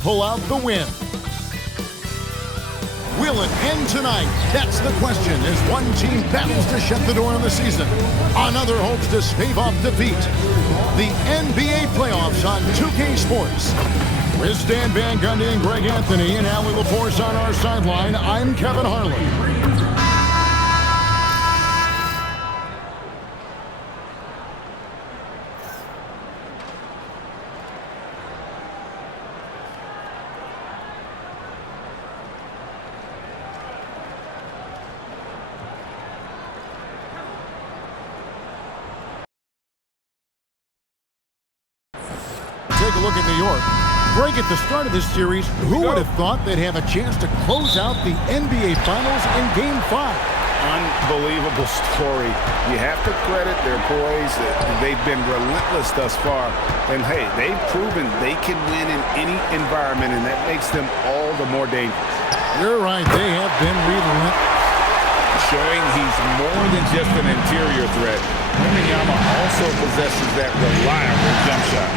pull out the win. Will it end tonight? That's the question as one team battles to shut the door on the season. Another hopes to stave off defeat. The NBA playoffs on 2K Sports. With Stan Van Gundy and Greg Anthony and Allie LaForce on our sideline, I'm Kevin Harlan. Take a look at New York. Greg, at the start of this series, who would have thought they'd have a chance to close out the NBA Finals in Game 5? Unbelievable story. You have to credit their poise. They've been relentless thus far. And, hey, they've proven they can win in any environment, and that makes them all the more dangerous. You're right. They have been relentless. Showing he's more than just an interior threat. Wembanyama also possesses that reliable jump shot.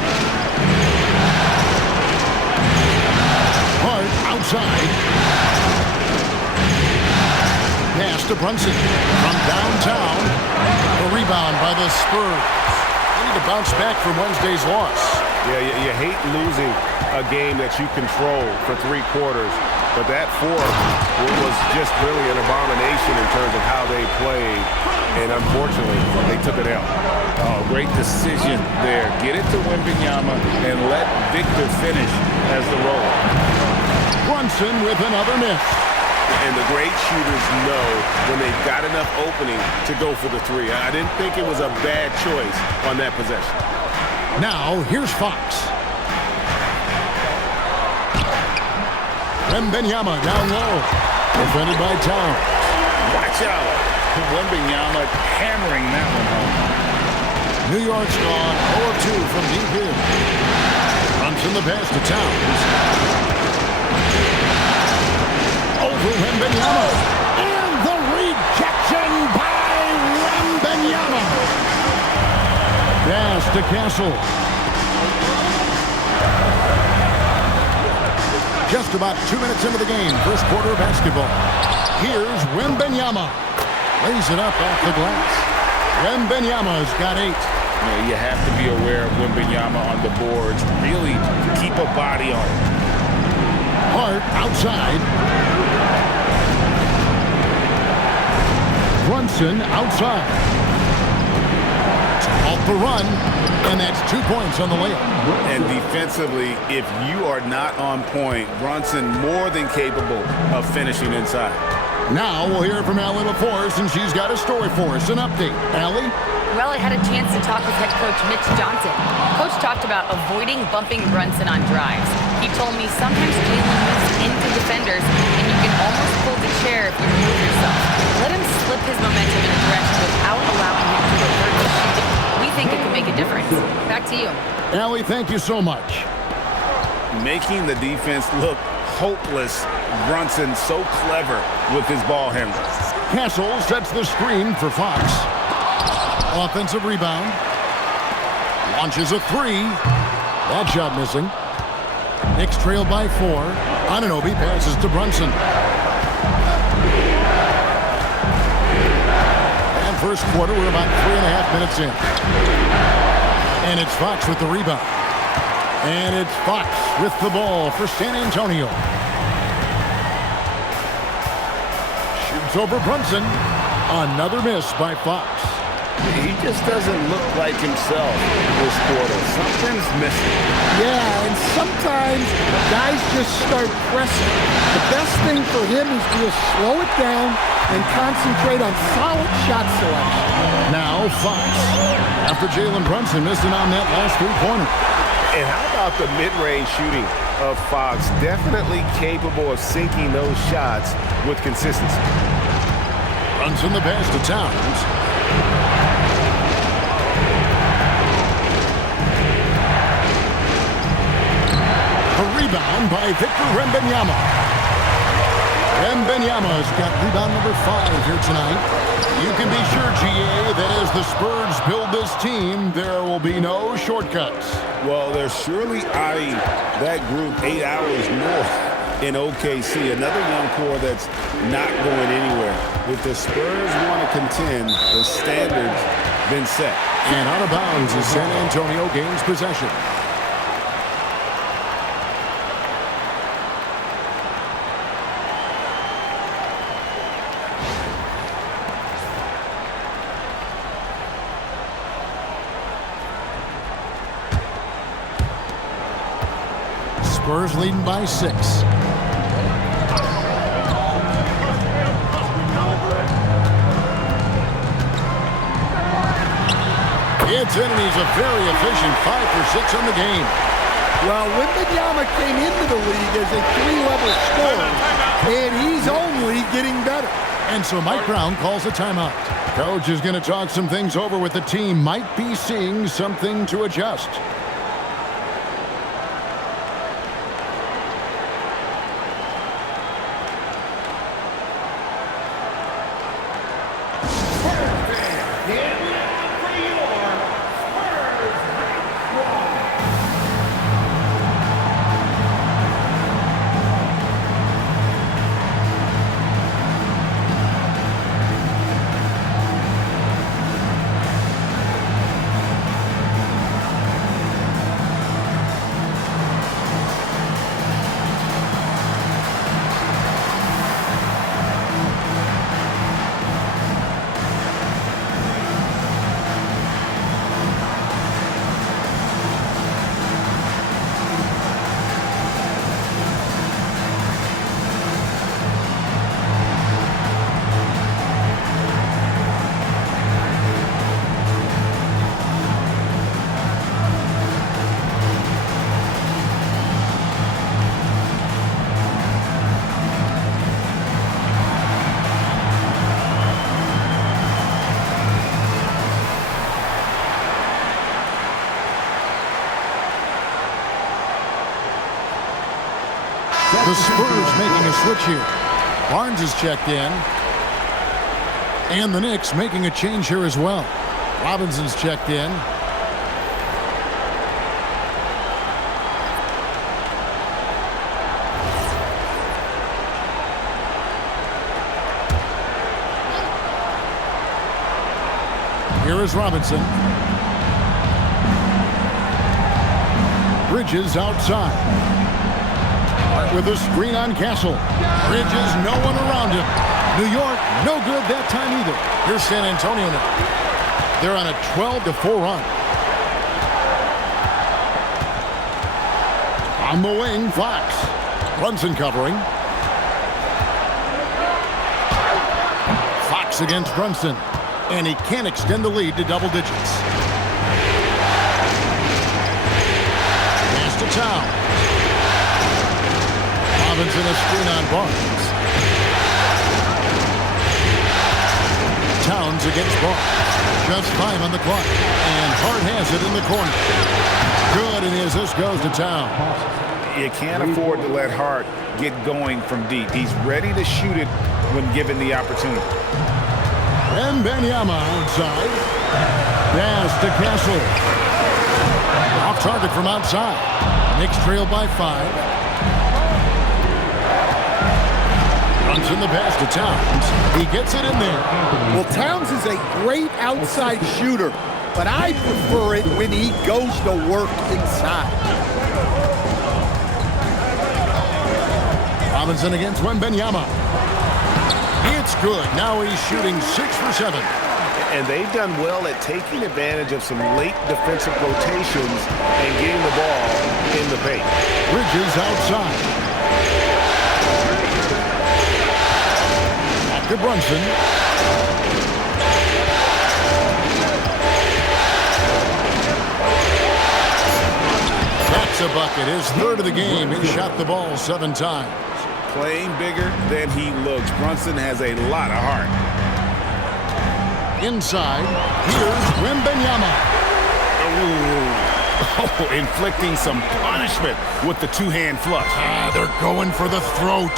Hart outside. Pass to Brunson from downtown. A rebound by the Spurs. They need to bounce back from Wednesday's loss. Yeah, you hate losing a game that you control for 3 quarters. But that fourth was just really an abomination in terms of how they played. And unfortunately, they took it out. Oh, great decision there. Get it to Wembanyama and let Victor finish as the roller. Brunson with another miss. And the great shooters know when they've got enough opening to go for the 3. I didn't think it was a bad choice on that possession. Now, here's Fox. Wembanyama down low. Defended by Towns. Watch out. Wembanyama hammering that one home. New York's gone 0-2 from deep here. Brunson the pass to Towns. Over Wembanyama. And the rejection by Wembanyama. Pass to Castle. Just about 2 minutes into the game, first quarter of basketball. Here's Wembanyama. Lays it up off the glass. Wembanyama's got 8. You have to be aware of Wembanyama on the boards. Really keep a body on him. Hart outside. Brunson outside. Off the run, and that's 2 points on the layup. And defensively, if you are not on point, Brunson more than capable of finishing inside. Now we'll hear from Allie LaForce, and she's got a story for us. An update. Allie? Well, I had a chance to talk with head coach Mitch Johnson. Coach talked about avoiding bumping Brunson on drives. He told me sometimes Jalen moves into defenders, and you can almost pull the chair if you remove yourself. Let him slip his momentum in a direction without allowing him to revert to shooting. We think it can make a difference. Back to you. Allie, thank you so much. Making the defense look hopeless. Brunson so clever with his ball handling. Castle sets the screen for Fox. Offensive rebound. Launches a 3. That shot missing. Knicks trailed by 4. Anunoby passes to Brunson. And first quarter, we're about 3.5 minutes in. And it's Fox with the rebound. And it's Fox with the ball for San Antonio. Shoots over Brunson. Another miss by Fox. He just doesn't look like himself this quarter. Something's missing. Yeah, and sometimes guys just start pressing. The best thing for him is to just slow it down and concentrate on solid shot selection. Now Fox. After Jalen Brunson missing on that last 3-pointer. And how about the mid-range shooting of Fox? Definitely capable of sinking those shots with consistency. Brunson the pass to Towns. A rebound by Victor Wembanyama. Wembanyama's got rebound number 5 here tonight. You can be sure, GA, that as the Spurs build this team, there will be no shortcuts. Well, they're surely eyeing that group 8 hours more in OKC. Another young core that's not going anywhere. If the Spurs want to contend, the standard's been set. And out of bounds as San Antonio gains possession. Spurs leading by 6. It's in, and he's a very efficient 5 for 6 on the game. Well, Wembanyama came into the league as a 3-level scorer, and he's only getting better. And so Mike Brown calls a timeout. Coach is going to talk some things over with the team. Might be seeing something to adjust. The Spurs making a switch here. Barnes is checked in. And the Knicks making a change here as well. Robinson's checked in. Here is Robinson. Bridges outside. With a screen on Castle. Bridges, no one around him. New York, no good that time either. Here's San Antonio now. They're on a 12-4 run. On the wing, Fox. Brunson covering. Fox against Brunson. And he can't extend the lead to double digits. Pass to Town. Robinson a screen on Barnes. Towns against Barnes. Just 5 on the clock. And Hart has it in the corner. Good, and as this goes to Town. You can't afford to let Hart get going from deep. He's ready to shoot it when given the opportunity. Wembanyama outside. Pass to Castle. Off target from outside. Knicks trail by 5. In the pass to Towns. He gets it in there. Well, Towns is a great outside shooter, but I prefer it when he goes to work inside. Robinson against Wembanyama. It's good. Now he's shooting 6 for 7. And they've done well at taking advantage of some late defensive rotations and getting the ball in the paint. Bridges outside. To Brunson. That's a bucket. His 3rd of the game. He shot the ball 7 times. Playing bigger than he looks. Brunson has a lot of heart. Inside, here's Wembanyama. Oh, inflicting some punishment with the 2-hand flush. They're going for the throat.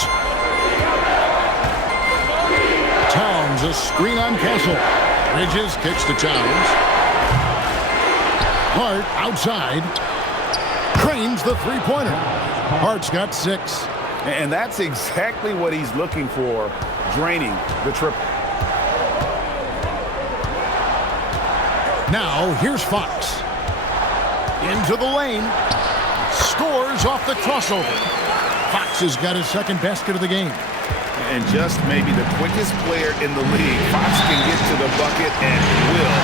Runs a screen on Castle. Bridges kicks to Towns. Hart outside. Cranes the three-pointer. Hart's got 6. And that's exactly what he's looking for, draining the triple. Now, here's Fox. Into the lane. Scores off the crossover. Fox has got his second basket of the game. And just maybe the quickest player in the league. Fox can get to the bucket and will.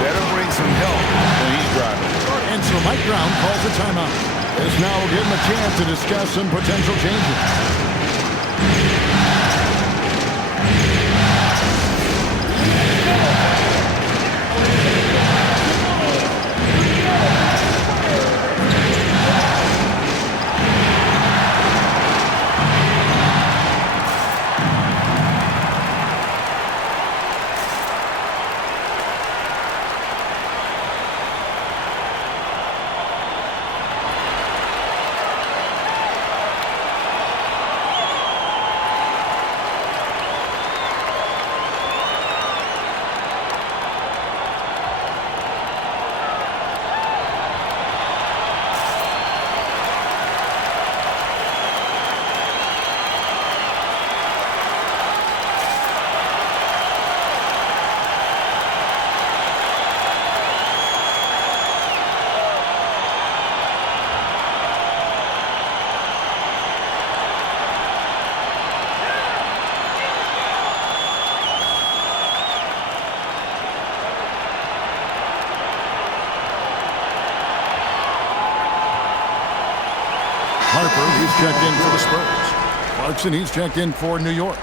Better bring some help when he's driving. And so Mike Brown calls a timeout. This now will give him a chance to discuss some potential changes. Harper, he's checked in for the Spurs. Clarkson, he's checked in for New York.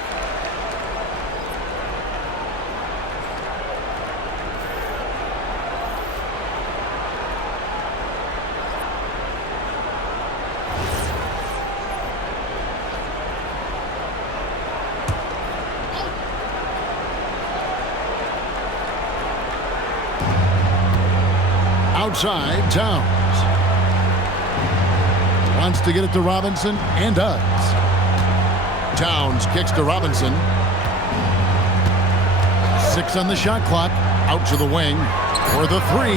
Outside, Towns. Wants to get it to Robinson, and does. Towns kicks to Robinson. 6 on the shot clock. Out to the wing for the 3.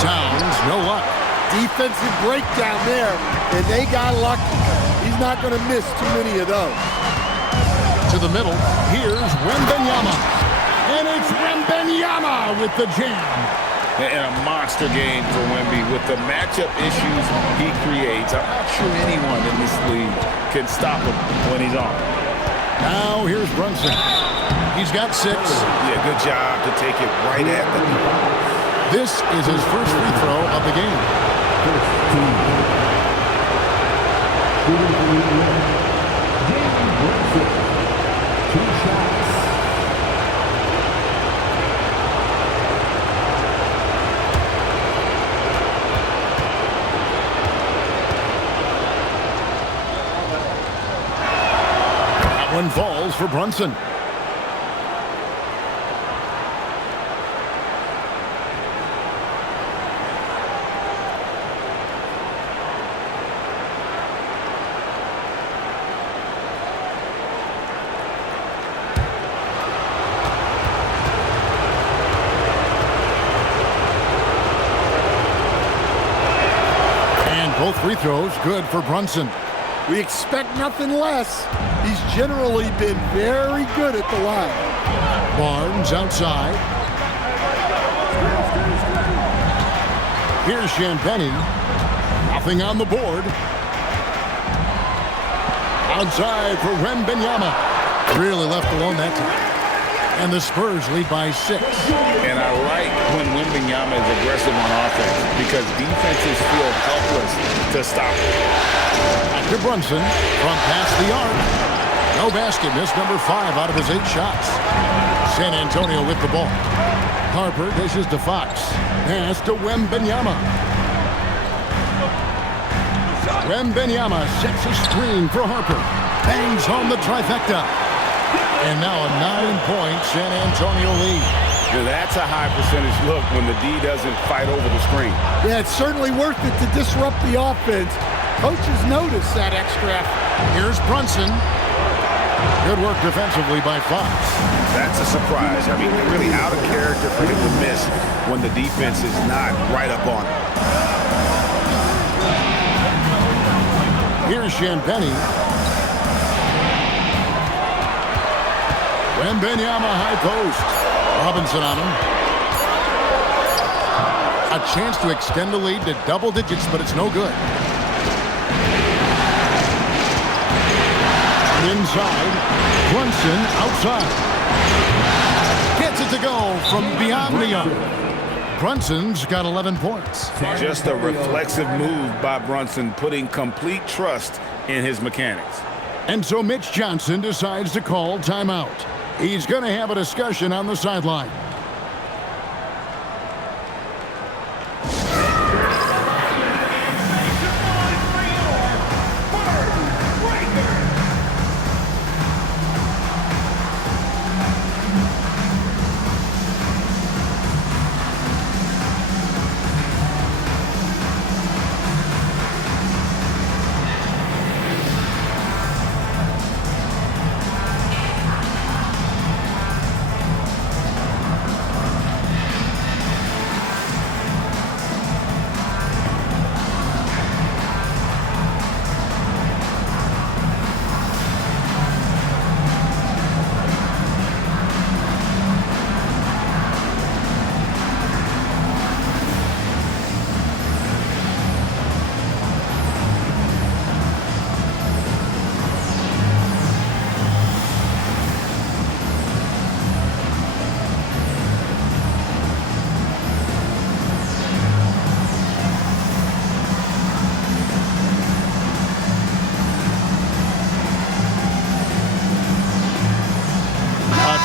Towns, no luck. Defensive breakdown there, and they got lucky. He's not going to miss too many of those. To the middle, here's Wembanyama. And it's Wembanyama with the jam. And a monster game for Wemby with the matchup issues he creates. I'm not sure anyone in this league can stop him when he's on. Now here's Brunson. He's got 6. Yeah, good job to take it right at the net. This is his first free throw of the game. One falls for Brunson. And both free throws good for Brunson. We expect nothing less. He's generally been very good at the line. Barnes outside. Here's Champagny. Nothing on the board. Outside for Wembanyama. Really left alone that time. And the Spurs lead by 6. And I like when Wembanyama is aggressive on offense because defenses feel helpless to stop him. To Brunson, front past the arc. No basket, missed number 5 out of his 8 shots. San Antonio with the ball. Harper dishes to Fox. Pass to Wembanyama. Wembanyama sets a screen for Harper. Bangs home the trifecta. And now a 9-point San Antonio lead. Now that's a high percentage look when the D doesn't fight over the screen. Yeah, it's certainly worth it to disrupt the offense. Coaches notice that extra effort. Here's Brunson. Good work defensively by Fox. That's a surprise. I mean, really out of character for him to miss when the defense is not right up on him. Here's Champagny. Wembanyama high post. Robinson on him. A chance to extend the lead to double digits, but it's no good. Inside. Brunson outside. Gets it to go from beyond the arc. Brunson's got 11 points. Just a reflexive move by Brunson, putting complete trust in his mechanics. And so Mitch Johnson decides to call timeout. He's going to have a discussion on the sideline.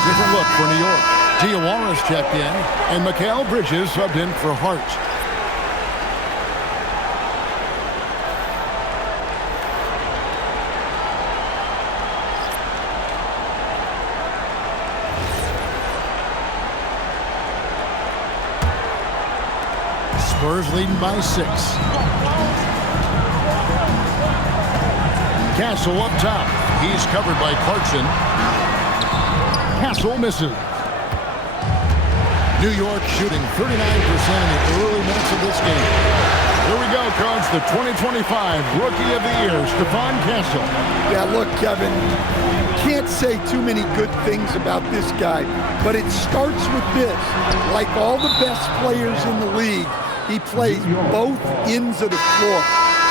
Different look for New York. Diawara's checked in, and Mikal Bridges subbed in for Hart. Spurs leading by 6. Castle up top. He's covered by Clarkson. Castle misses. New York shooting 39% in the early minutes of this game. Here we go, Coach. The 2025 Rookie of the Year, Stephon Castle. Yeah, look, Kevin, can't say too many good things about this guy, but it starts with this. Like all the best players in the league, he plays both ends of the floor.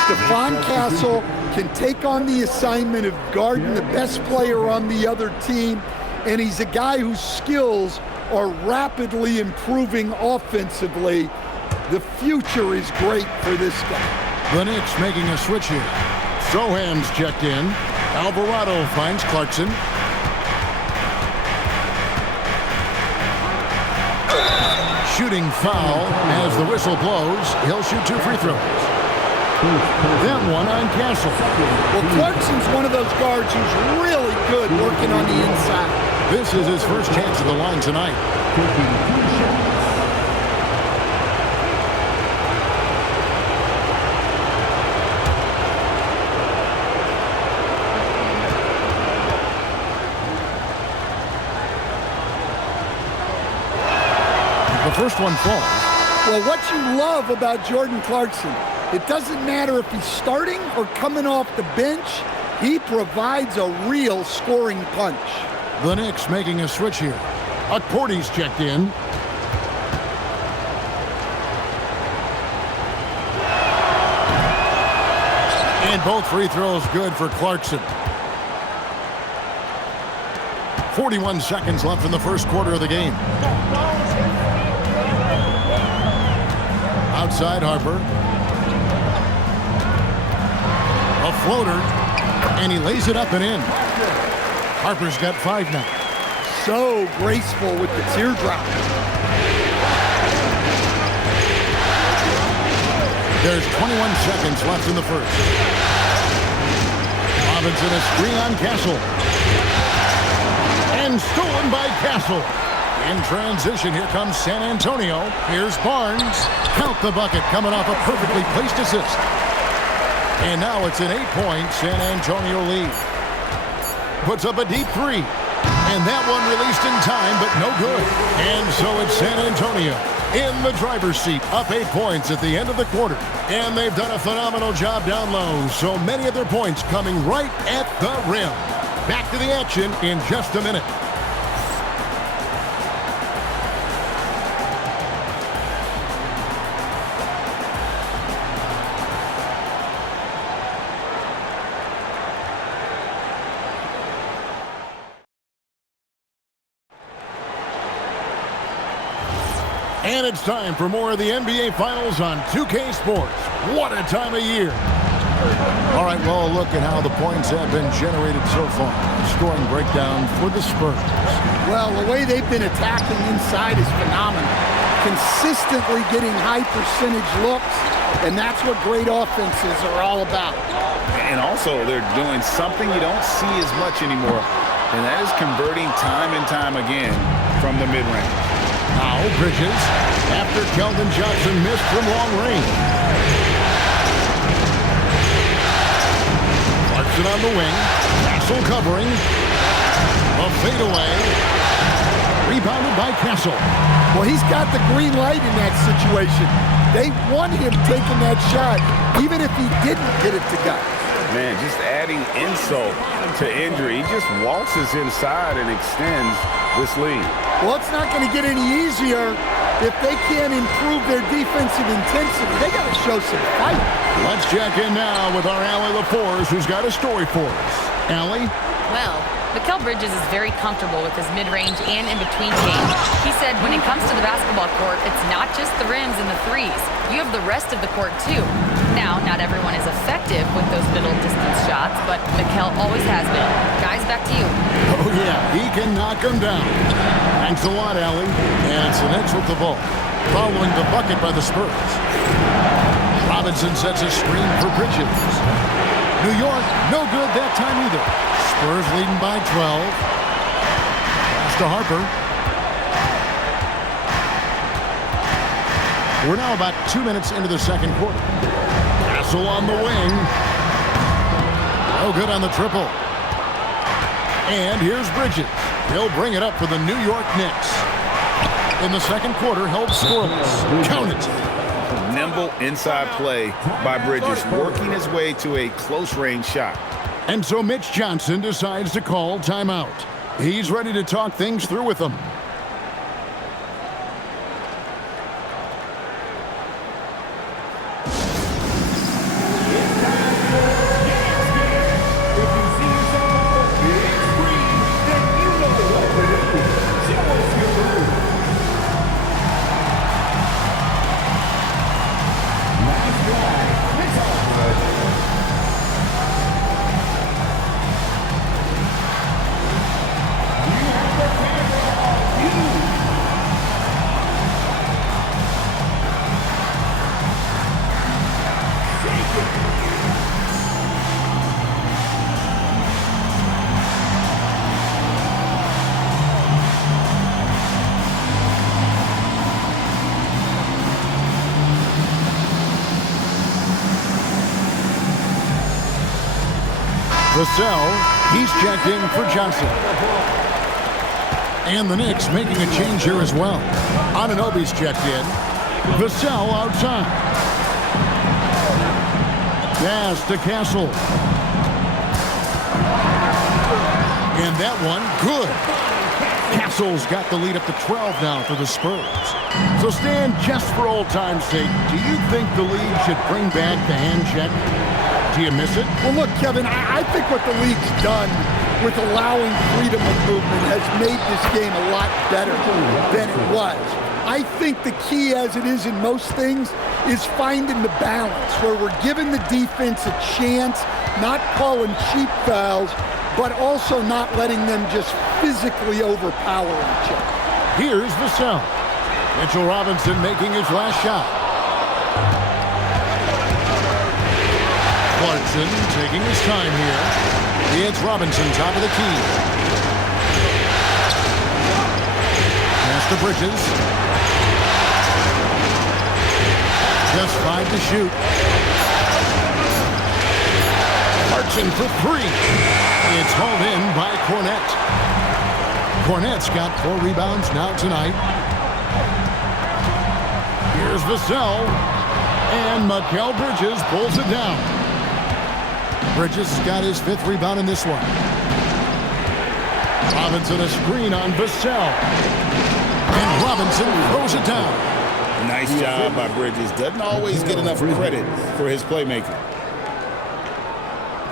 Stephon Castle can take on the assignment of guarding the best player on the other team, and he's a guy whose skills are rapidly improving offensively. The future is great for this guy. The Knicks making a switch here. Soham's checked in. Alvarado finds Clarkson. Shooting foul as the whistle blows. He'll shoot 2 free throws. Then one on Castle. Well, Clarkson's one of those guards who's really good working on the inside. This is his first chance at the line tonight. The first one falls. Well, what you love about Jordan Clarkson, it doesn't matter if he's starting or coming off the bench, he provides a real scoring punch. The Knicks making a switch here. Cordy's checked in. And both free throws good for Clarkson. 41 seconds left in the first quarter of the game. Outside Harper. A floater. And he lays it up and in. Harper's got 5 now. So graceful with the teardrop. There's 21 seconds left in the first. Robinson a screen on Castle. And stolen by Castle. In transition, here comes San Antonio. Here's Barnes. Count the bucket coming off a perfectly placed assist. And now it's an 8-point San Antonio lead. puts up a deep three. And that one released in time, but no good. And so it's San Antonio in the driver's seat, up 8 points at the end of the quarter. And they've done a phenomenal job down low, so many of their points coming right at the rim. Back to the action in just a minute. And it's time for more of the NBA Finals on 2K Sports. What a time of year. All right, well, look at how the points have been generated so far. Scoring breakdown for the Spurs. Well, the way they've been attacking inside is phenomenal. Consistently getting high percentage looks, and that's what great offenses are all about. And also, they're doing something you don't see as much anymore, and that is converting time and time again from the mid-range. Now Bridges, after Keldon Johnson missed from long range. Brunson on the wing. Castle covering. A fadeaway. Rebounded by Castle. Well, he's got the green light in that situation. They want him taking that shot, even if he didn't get it to guys. Man, just adding insult to injury. He just waltzes inside and extends this lead. Well, it's not going to get any easier if they can't improve their defensive intensity. They got to show some fight. Let's check in now with our Allie LaForce, who's got a story for us. Allie? Well, Mikal Bridges is very comfortable with his mid-range and in-between game. He said when it comes to the basketball court, it's not just the rims and the threes. You have the rest of the court, too. Now, not everyone is effective with those middle-distance shots, but Mikal always has been. Guys, back to you. Oh, yeah, he can knock them down. Thanks a lot, Allie. And it's the Knicks with the ball, following the bucket by the Spurs. Robinson sets a screen for Bridges. New York, no good that time either. Spurs leading by 12. Pass to Harper. We're now about 2 minutes into the second quarter. Castle on the wing. No good on the triple. And here's Bridges. He'll bring it up for the New York Knicks. In the second quarter, held scoreless. Count it. Nimble inside play by Bridges, working his way to a close-range shot. And so Mitch Johnson decides to call timeout. He's ready to talk things through with them. Vassell, he's checked in for Johnson. And the Knicks making a change here as well. Anunoby's checked in. Vassell outside. Pass to Castle. And that one, good. Castle's got the lead up to 12 now for the Spurs. So Stan, just for old time's sake, do you think the league should bring back the hand check? Do you miss it? Well, look, Kevin, I think what the league's done with allowing freedom of movement has made this game a lot better than it was. I think the key, as it is in most things, is finding the balance where we're giving the defense a chance, not calling cheap fouls, but also not letting them just physically overpower each other. Here's Vassell. Mitchell Robinson making his last shot. Brunson taking his time here. It's Robinson, top of the key. Pass to Bridges. Just 5 to shoot. Brunson for 3. It's hauled in by Cornette. Cornette's got 4 rebounds now tonight. Here's Vassell. And Mikal Bridges pulls it down. Bridges got his 5th rebound in this one. Robinson a screen on Vassell. And Robinson throws it down. Nice job by Bridges. Doesn't always get enough credit for his playmaking.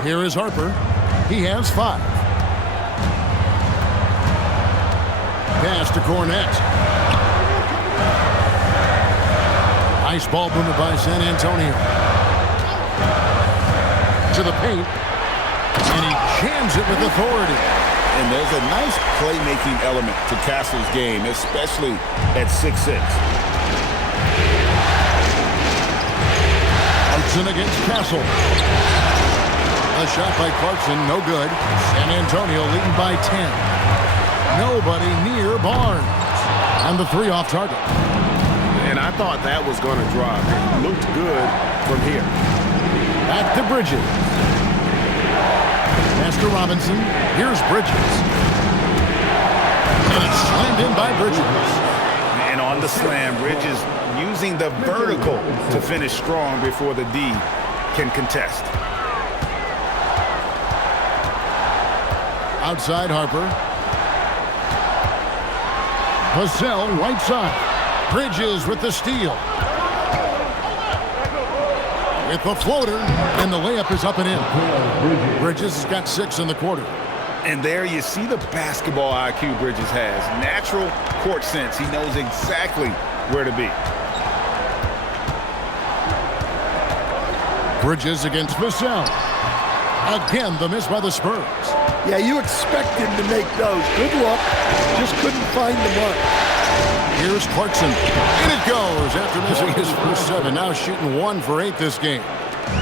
Here is Harper. He has 5. Pass to Cornette. Nice ball movement by San Antonio. To the paint. And he jams it with authority. And there's a nice playmaking element to Castle's game, especially at 6'6". Clarkson against Castle. A shot by Clarkson, no good. San Antonio leading by 10. Nobody near Barnes. And the 3 off target. And I thought that was going to drop. It looked good from here. Back to Bridges. Pass to Robinson. Here's Bridges. And it's slammed in by Bridges. And on the slam, Bridges using the vertical to finish strong before the D can contest. Outside Harper. Vassell right side. Bridges with the steal. With the floater, and the layup is up and in. Bridges has got 6 in the quarter. And there you see the basketball IQ Bridges has. Natural court sense. He knows exactly where to be. Bridges against Vassell. Again, the miss by the Spurs. Yeah, you expect him to make those. Good luck. Just couldn't find the mark. Here's Clarkson. In it goes after missing his first 7. Now shooting 1 for 8 this game.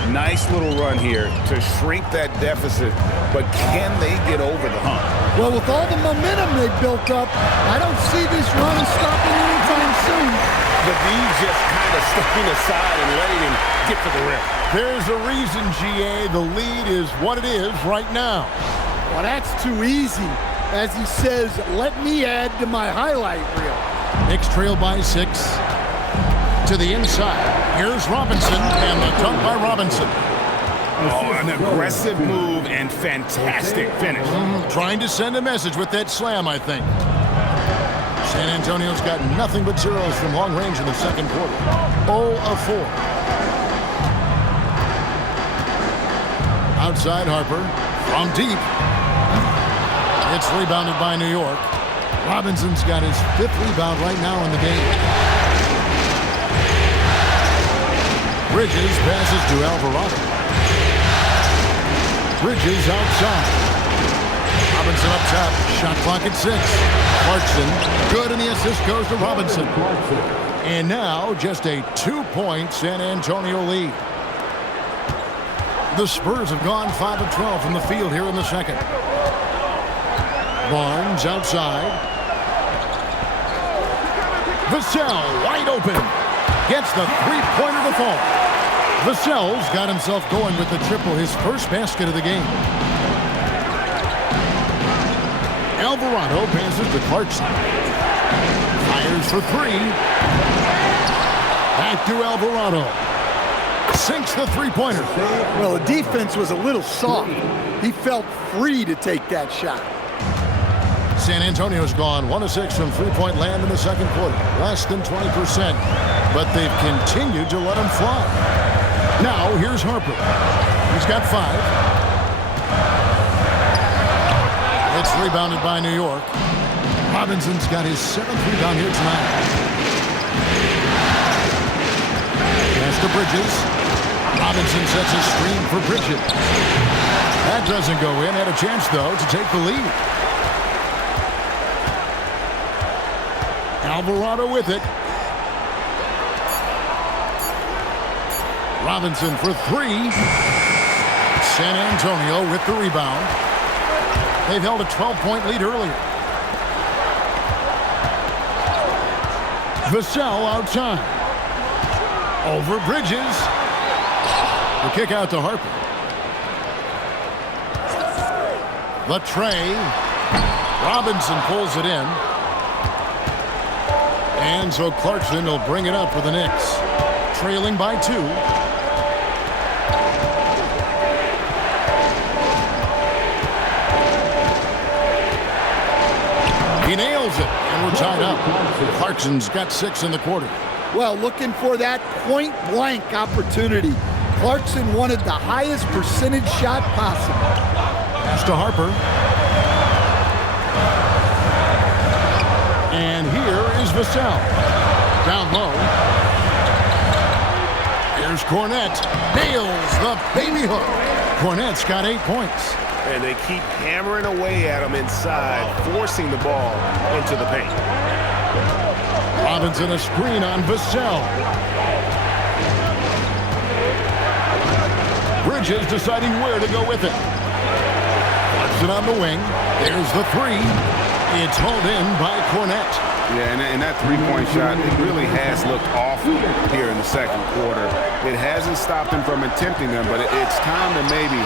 Nice little run here to shrink that deficit, but can they get over the hump? Well, with all the momentum they built up, I don't see this run stopping anytime soon. The D just kind of stepping aside and letting him get to the rim. There's a reason, GA. The lead is what it is right now. Well, that's too easy. As he says, let me add to my highlight reel. Knicks trail by 6. To the inside. Here's Robinson, and the dunk by Robinson. Oh, an aggressive move and fantastic finish. Trying to send a message with that slam, I think. San Antonio's got nothing but zeros from long range in the second quarter. 0 of 4. Outside Harper. From deep. It's rebounded by New York. Robinson's got his 5th rebound right now in the game. Bridges passes to Alvarado. Bridges outside. Robinson up top. Shot clock at 6. Clarkson good, and the assist goes to Robinson. And now just a 2-point San Antonio lead. The Spurs have gone 5 of 12 from the field here in the second. Barnes outside. Vassell wide open. Gets the 3-pointer to fall. Vassell's got himself going with the triple, his first basket of the game. Alvarado passes to Clarkson. Fires for 3. Back to Alvarado. Sinks the 3-pointer. Well, the defense was a little soft. He felt free to take that shot. San Antonio's gone 1 of 6 from 3-point land in the second quarter. Less than 20%, but they've continued to let him fly. Now, here's Harper. He's got 5. It's rebounded by New York. Robinson's got his 7th rebound here tonight. Pass to Bridges. Robinson sets a screen for Bridges. That doesn't go in. Had a chance, though, to take the lead. Alvarado with it. Robinson for 3. San Antonio with the rebound. They've held a 12-point lead earlier. Vassell outside. Over Bridges. The kick out to Harper. The tray. Robinson pulls it in. And so Clarkson will bring it up for the Knicks. Trailing by 2. He nails it, and we're tied up. Clarkson's got 6 in the quarter. Well, looking for that point-blank opportunity. Clarkson wanted the highest percentage shot possible. Pass to Harper. And here is Vassell. Down low. Here's Cornette. Nails the baby hook. Cornette's got 8 points. And they keep hammering away at him inside, forcing the ball into the paint. Robinson a screen on Vassell. Bridges deciding where to go with it. Clarkson on the wing. There's the 3. It's hauled in by Cornette. Yeah, and that three-point shot, it really has looked awful here in the second quarter. It hasn't stopped him from attempting them, but it's time to maybe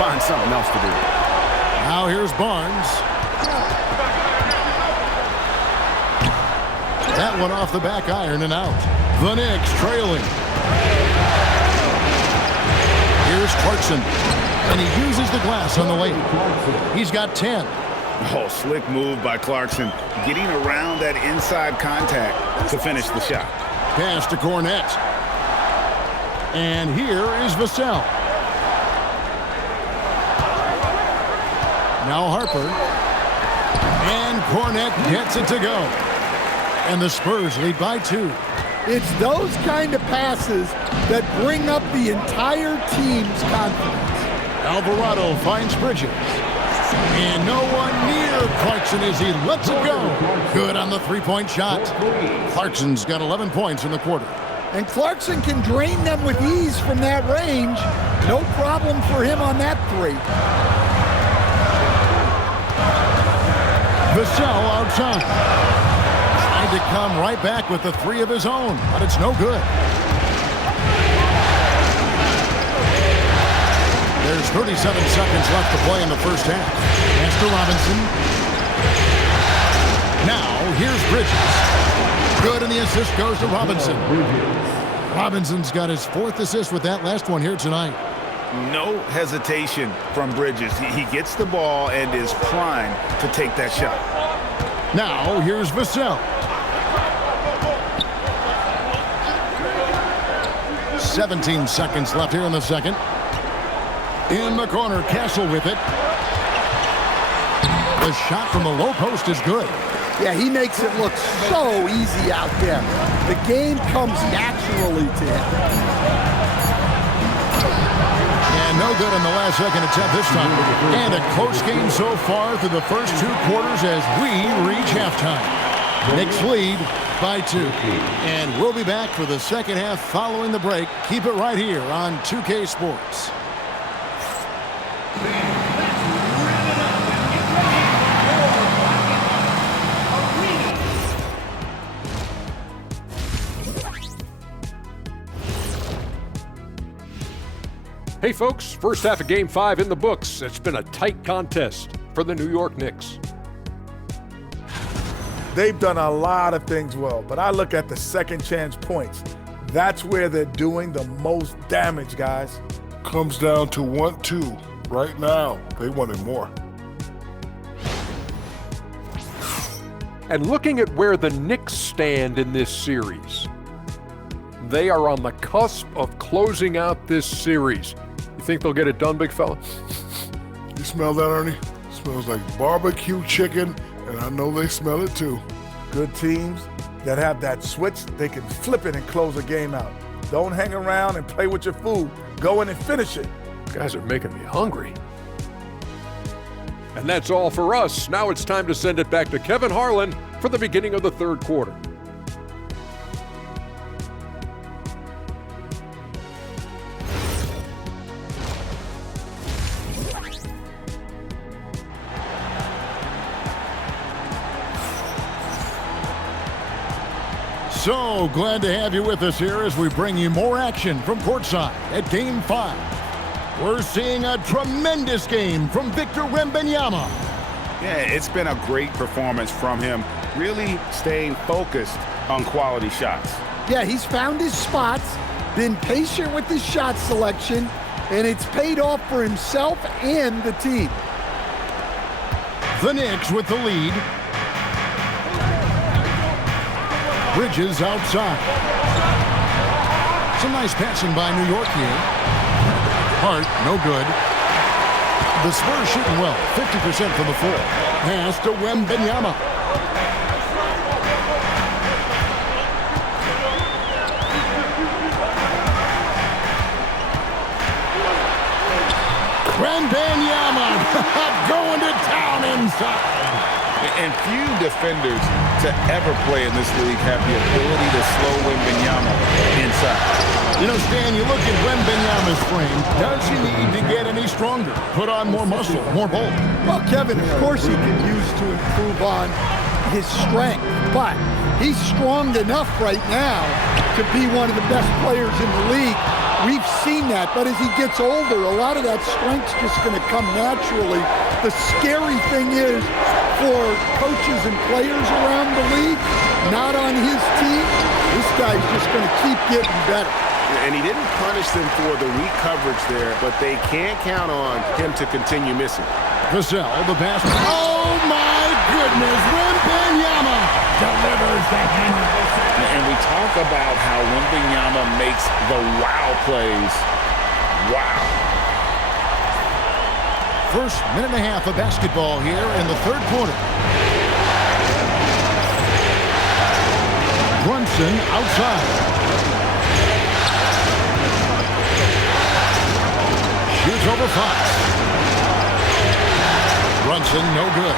find something else to do. Now here's Barnes. That one off the back iron and out. The Knicks trailing. Here's Clarkson. And he uses the glass on the layup. He's got 10. Oh, slick move by Clarkson, getting around that inside contact to finish the shot. Pass to Cornette. And here is Vassell. Now Harper. And Cornette gets it to go. And the Spurs lead by 2. It's those kind of passes that bring up the entire team's confidence. Alvarado finds Bridges. And no one near Clarkson as he lets it go. Good on the three-point shot. Clarkson's got 11 points in the quarter. And Clarkson can drain them with ease from that range. No problem for him on that 3. Vassell outside. Tried to come right back with the 3 of his own, but it's no good. There's 37 seconds left to play in the first half. Pass to Robinson. Now, here's Bridges. Good, and the assist goes to Robinson. Robinson's got his 4th assist with that last one here tonight. No hesitation from Bridges. He gets the ball and is primed to take that shot. Now, here's Vassell. 17 seconds left here in the second. In the corner, Castle with it. The shot from the low post is good. Yeah, he makes it look so easy out there. The game comes naturally to him. And no good on the last second attempt this time. And a close game so far through the first 2 quarters as we reach halftime. Knicks lead by 2. And we'll be back for the second half following the break. Keep it right here on 2K Sports. Hey folks, first half of Game 5 in the books. It's been a tight contest for the New York Knicks. They've done a lot of things well, but I look at the second chance points. That's where they're doing the most damage, guys. Comes down to 1-2. Right now, they wanted more. And looking at where the Knicks stand in this series, they are on the cusp of closing out this series. You think they'll get it done, big fella? You smell that, Ernie? Smells like barbecue chicken, and I know they smell it too. Good teams that have that switch, they can flip it and close a game out. Don't hang around and play with your food. Go in and finish it. You guys are making me hungry. And that's all for us. Now it's time to send it back to Kevin Harlan for the beginning of the third quarter. So glad to have you with us here as we bring you more action from courtside at Game 5. We're seeing a tremendous game from Victor Wembanyama. Yeah, it's been a great performance from him, really staying focused on quality shots. Yeah, he's found his spots, been patient with his shot selection, and it's paid off for himself and the team. The Knicks with the lead. Bridges outside. Some nice passing by New York here. Hart, no good. The Spurs shooting well, 50% from the floor. Pass to Wembanyama. Wembanyama going to town inside. And few defenders to ever play in this league have the ability to slow Wembanyama inside. You know, Stan, you look at Wembanyama's frame. Does he need to get any stronger? Put on more muscle, more bulk? Well, Kevin, of course he can use to improve on his strength, but he's strong enough right now to be one of the best players in the league. We've seen that, but as he gets older, a lot of that strength's just going to come naturally. The scary thing is, for coaches and players around the league, not on his team, this guy's just going to keep getting better. And he didn't punish them for the weak coverage there, but they can't count on him to continue missing. Vassell, the pass. Oh, my goodness. Wembanyama delivers the hammer. And we talk about how Wembanyama makes the wow plays. Wow. First minute and a half of basketball here in the third quarter. Brunson outside. Shoots over Fox. Brunson no good.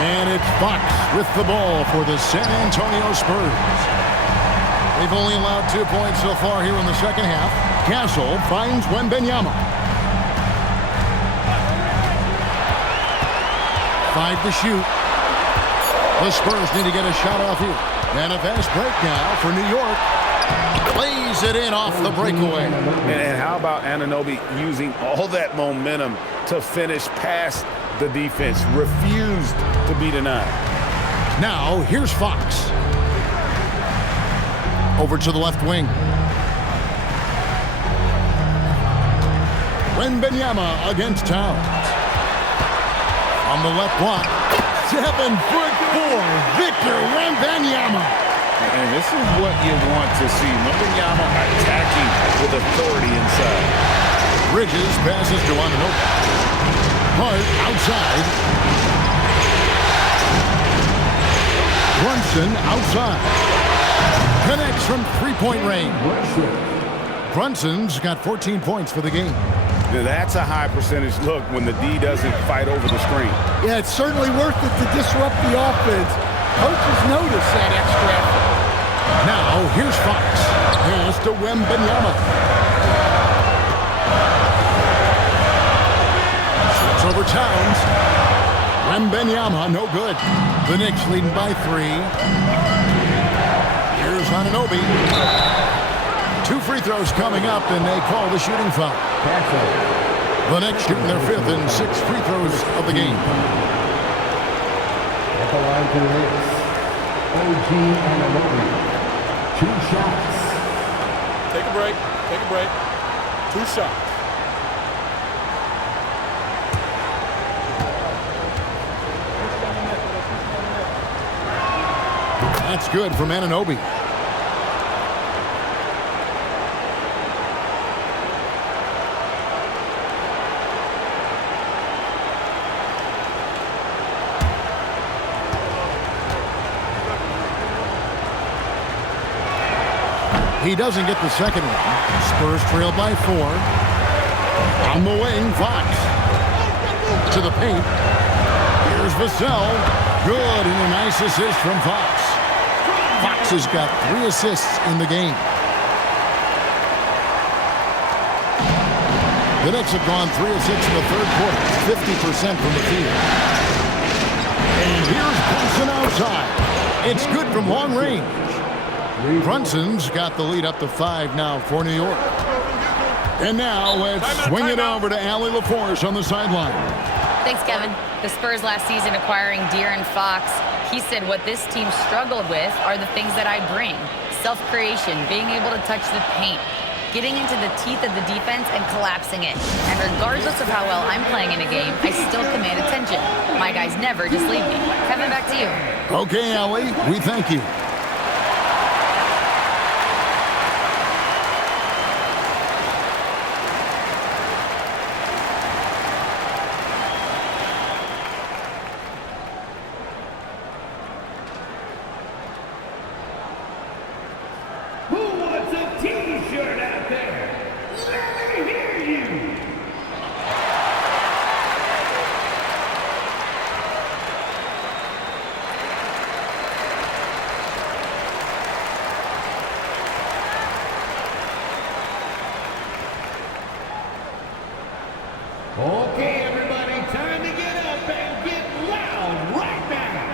And it's Fox with the ball for the San Antonio Spurs. They've only allowed 2 points so far here in the second half. Castle finds Wembanyama. 5 to shoot. The Spurs need to get a shot off here. And a fast break now for New York. Plays it in off the breakaway. And how about Anunoby using all that momentum to finish past the defense? Refused to be denied. Now, here's Fox. Over to the left wing. Wembanyama against Towns. On the left block. 7'4", Victor Wembanyama. And this is what you want to see. Wembanyama attacking with authority inside. Bridges passes to Anunoby. Hart outside. Brunson outside. Connects from three-point range. Brunson's got 14 points for the game. Now that's a high percentage look when the D doesn't fight over the screen. Yeah, it's certainly worth it to disrupt the offense. Coaches notice that extra effort. Now, here's Fox. Pass to Wembanyama. Shoots over Towns. Wembanyama, no good. The Knicks leading by 3. Here's Anunoby. 2 free throws coming up, and they call the shooting foul. The Knicks shooting their 5th and 6th free throws of the game. At the line for the Knicks, OG Anunoby. 2 shots. Take a break. Take a break. 2 shots. That's good from Anunoby. He doesn't get the second one. Spurs trail by 4. On the wing, Fox. To the paint. Here's Vassell. Good, and a nice assist from Fox. Fox has got 3 assists in the game. The Knicks have gone 3 of 6 in the third quarter. 50% from the field. And here's Brunson outside. It's good from long range. Brunson's got the lead up to 5 now for New York. And now let's swing it over to Allie LaForce on the sideline. Thanks, Kevin. The Spurs last season acquiring De'Aaron Fox. He said what this team struggled with are the things that I bring. Self-creation, being able to touch the paint, getting into the teeth of the defense and collapsing it. And regardless of how well I'm playing in a game, I still command attention. My guys never just leave me. Kevin, back to you. Okay, Allie, we thank you. Okay, everybody, time to get up and get loud right now.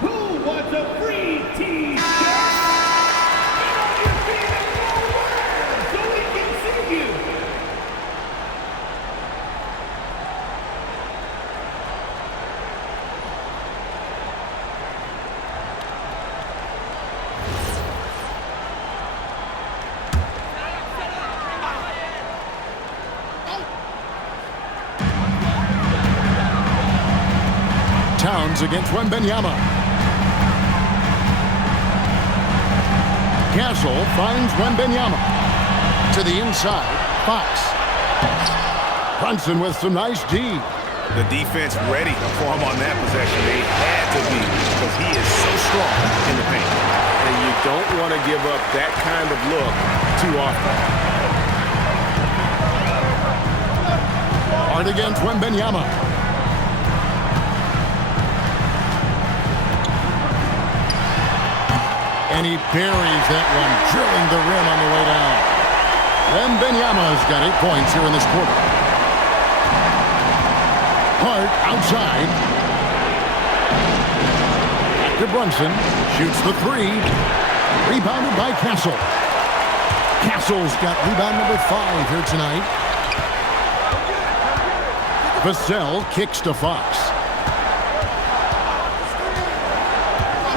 Who wants a free t-shirt? Get on your feet and forward so we can see you. Towns against Wembanyama. Castle finds Wembanyama. To the inside, Fox. Brunson with some nice D. The defense ready for him on that possession. They had to be because he is so strong in the paint. And you don't want to give up that kind of look too often. Hard against Wembanyama. And he buries that one, drilling the rim on the way down. Wembanyama's got 8 points here in this quarter. Hart outside. Back to Brunson. Shoots the 3. Rebounded by Castle. Castle's got rebound number 5 here tonight. Vassell kicks to Fox.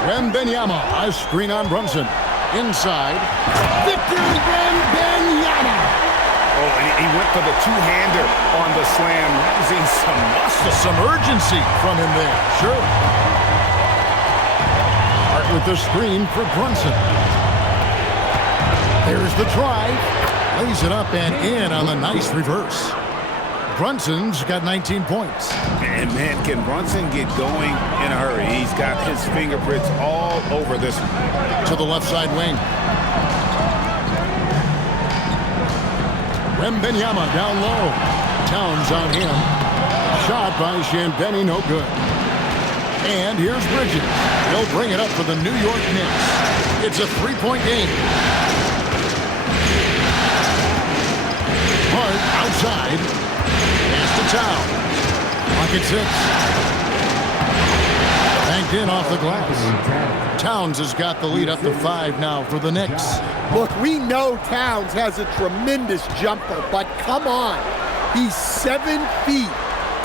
Wembanyama, a screen on Brunson. Inside. Victor Wembanyama. Oh, and he went for the two-hander on the slam, using some muscle. Some urgency from him there. Sure. Hart with the screen for Brunson. There's the drive. Lays it up and in on the nice reverse. Brunson's got 19 points. And man, can Brunson get going in a hurry? He's got his fingerprints all over this one. To the left side wing. Wembanyama down low. Towns on him. Shot by Shanbenny, no good. And here's Bridges. He'll bring it up for the New York Knicks. It's a 3-point game. Hart outside. Pass to Towns. Pocket 6. Banked in off the glass. Towns has got the lead up to 5 now for the Knicks. Look, we know Towns has a tremendous jumper, but come on. He's 7 feet.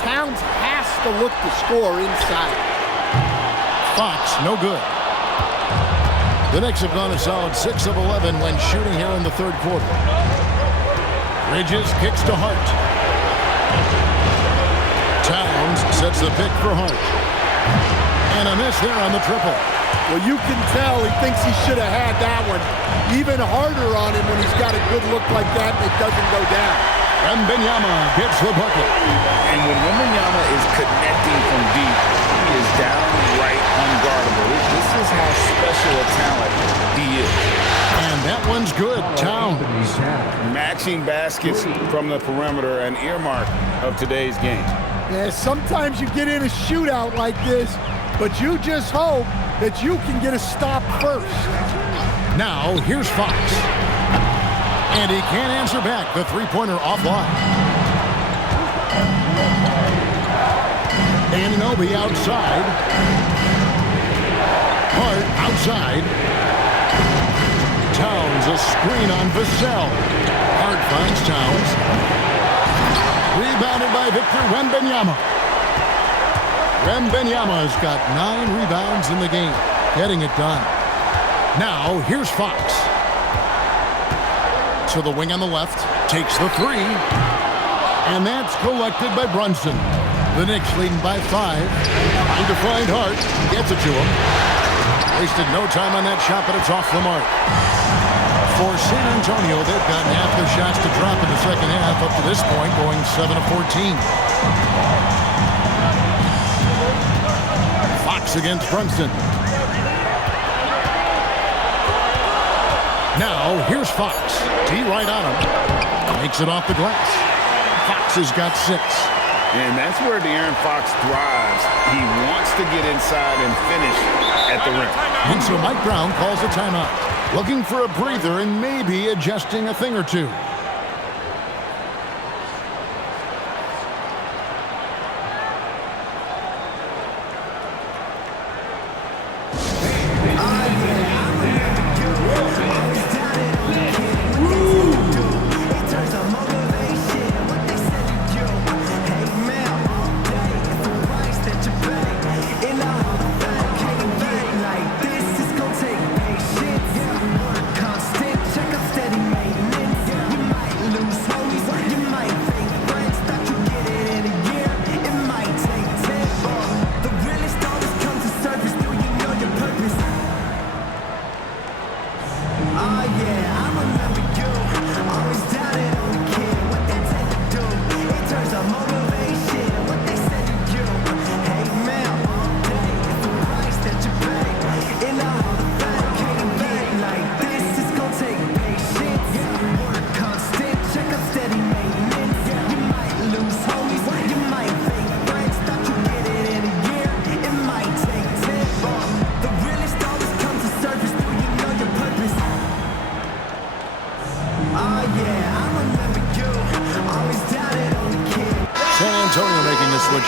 Towns has to look to score inside. Fox, no good. The Knicks have gone a solid 6 of 11 when shooting here in the third quarter. Bridges kicks to Hart. Towns sets the pick for Hart. And a miss there on the triple. Well, you can tell he thinks he should have had that one. Even harder on him when he's got a good look like that and it doesn't go down. Wembanyama gets the bucket. And when Wembanyama is connecting from deep, he is downright unguardable. This is how special a talent he is. And that one's good. Towns. Matching baskets from the perimeter, an earmark of today's game. Yeah, sometimes you get in a shootout like this, but you just hope that you can get a stop first. Now, here's Fox. And he can't answer back. The three-pointer offline. Anunoby outside. Hart outside. Towns, a screen on Vassell. Hart finds Towns. Rebounded by Victor Wembanyama. Wembanyama's got 9 rebounds in the game. Getting it done. Now, here's Fox. To the wing on the left. Takes the 3. And that's collected by Brunson. The Knicks leading by 5. Trying to find Hart. Gets it to him. Wasted no time on that shot, but it's off the mark. For San Antonio, they've gotten half their shots to drop in the second half up to this point, going 7 of 14. Fox against Brunson. Now, here's Fox. T right on him. Makes it off the glass. Fox has got 6. And that's where De'Aaron Fox thrives. He wants to get inside and finish at the rim. And so Mike Brown calls a timeout. Looking for a breather and maybe adjusting a thing or two.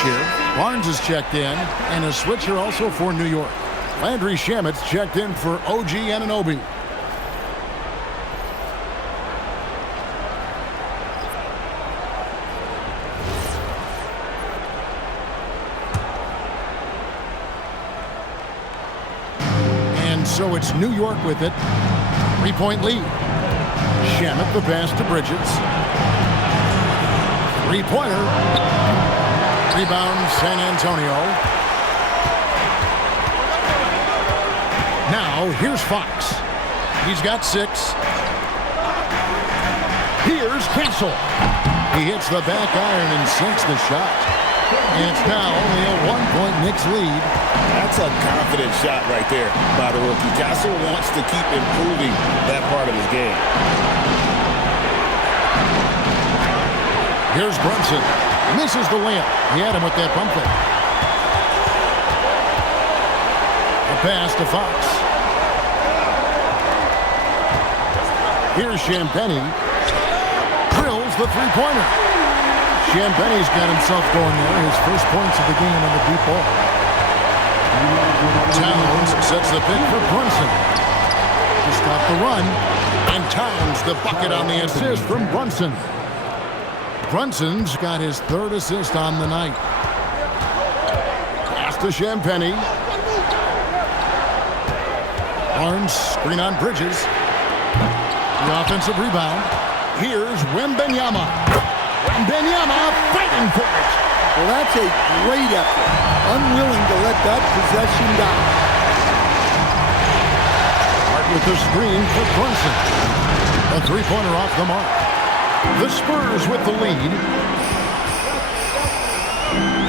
Here. Barnes is checked in, and a switcher also for New York. Landry Shamet's checked in for OG Anunoby. And so it's New York with it. 3-point lead. Shamet the pass to Bridges. 3-pointer. Rebound, San Antonio. Now, here's Fox. He's got 6. Here's Castle. He hits the back iron and sinks the shot. And it's now only a 1-point Knicks lead. That's a confident shot right there by the rookie. Castle wants to keep improving that part of his game. Here's Brunson. Misses the layup. He had him with that pump fake. A pass to Fox. Here's Champagnie. Drills the three-pointer. Champagnie's got himself going there. His first points of the game on the deep ball. Towns sets the pick for Brunson. To stop the run. And Towns the bucket on the assist from Brunson. Brunson's got his 3rd assist on the night. Pass to Champagnie. Barnes, screen on Bridges. The offensive rebound. Here's Wembanyama. Wembanyama fighting for it. Well, that's a great effort. Unwilling to let that possession down. Hart with the screen for Brunson. A three-pointer off the mark. The Spurs with the lead.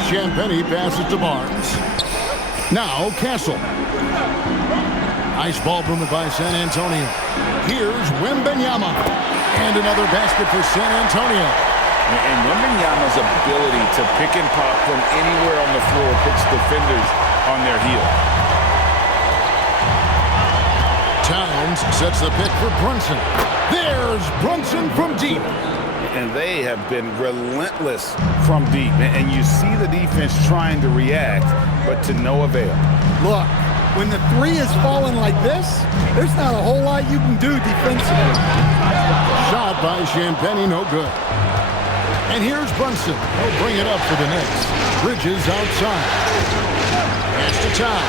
Champagnie passes to Barnes. Now Castle. Nice ball movement by San Antonio. Here's Wembanyama. And another basket for San Antonio. And Wembanyama's ability to pick and pop from anywhere on the floor puts defenders on their heel. Towns sets the pick for Brunson. There's Brunson from deep. And they have been relentless from deep. And you see the defense trying to react, but to no avail. Look, when the three is falling like this, there's not a whole lot you can do defensively. Shot by Champagne, no good. And here's Brunson. He'll bring it up for the Knicks. Bridges outside. Pass to Town.